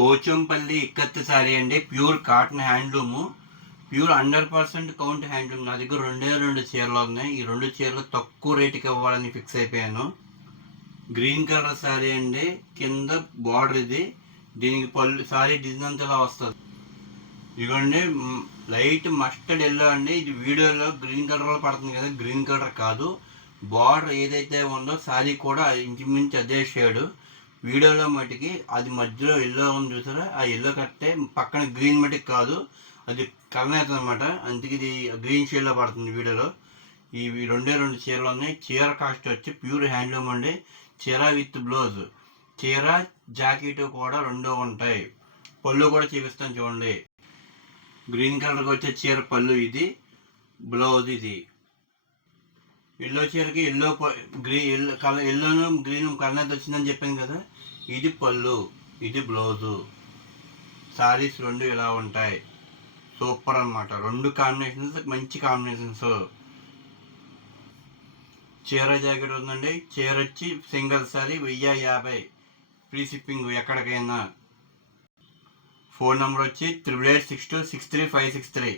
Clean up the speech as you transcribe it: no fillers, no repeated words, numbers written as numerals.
Pochampally ikat sorry అండి. Pure cotton handloom, pure 100% count handloom. నా దగ్గర 2 చీరలు ఉన్నాయి. ఈ 2 చీరలు తక్కువ రేటుకి ఇవ్వాలని ఫిక్స్ అయిపోయాను. గ్రీన్ కలర్ సారీ అండి, కింద బార్డర్ ఇది. దీనికి పళ్ళు సారీ డిజైన్ అంతా ఇలా వస్తుంది. ఇదిగోండి లైట్ మస్టర్డ్ ఎల్లో అండి. ఇది వీడియోలో గ్రీన్ కలర్లో పడుతుంది కదా, గ్రీన్ కలర్ కాదు. బార్డర్ ఏదైతే ఉందో సారీ కూడా ఇంచుమించు అదే షేడు. వీడియోలో మటుకి అది మధ్యలో ఎల్లో ఉంది చూసారా, ఆ ఎల్లో కట్టే పక్కన గ్రీన్ మటుకు కాదు, అది కలనేత అనమాట. అందుకే ఇది గ్రీన్ షేడ్లో పడుతుంది వీడియోలో. ఇవి 2 చీరలు ఉన్నాయి. చీర కాస్ట్ వచ్చి ప్యూర్ హ్యాండ్లూమ్ అండి. చీర విత్ బ్లౌజ్, చీర జాకెట్ కూడా 2 ఉంటాయి. పళ్ళు కూడా చూపిస్తాను చూడండి. గ్రీన్ కలర్కి వచ్చే చీర పళ్ళు ఇది, బ్లౌజ్ ఇది. ఎల్లో చీరకి ఎల్లోను గ్రీన్ కలనేత వచ్చిందని చెప్పాను కదా, ఇది పళ్ళు, ఇది బ్లౌజు. శారీస్ 2 ఇలా ఉంటాయి. సూపర్ అన్నమాట. 2 కాంబినేషన్స్ మంచి కాంబినేషన్స్. చీర జాకెట్ ఉందండి. చీర వచ్చి సింగిల్ సారీ 1050 ఫ్రీ షిప్పింగ్ ఎక్కడికైనా. ఫోన్ నెంబర్ వచ్చి 8886263563.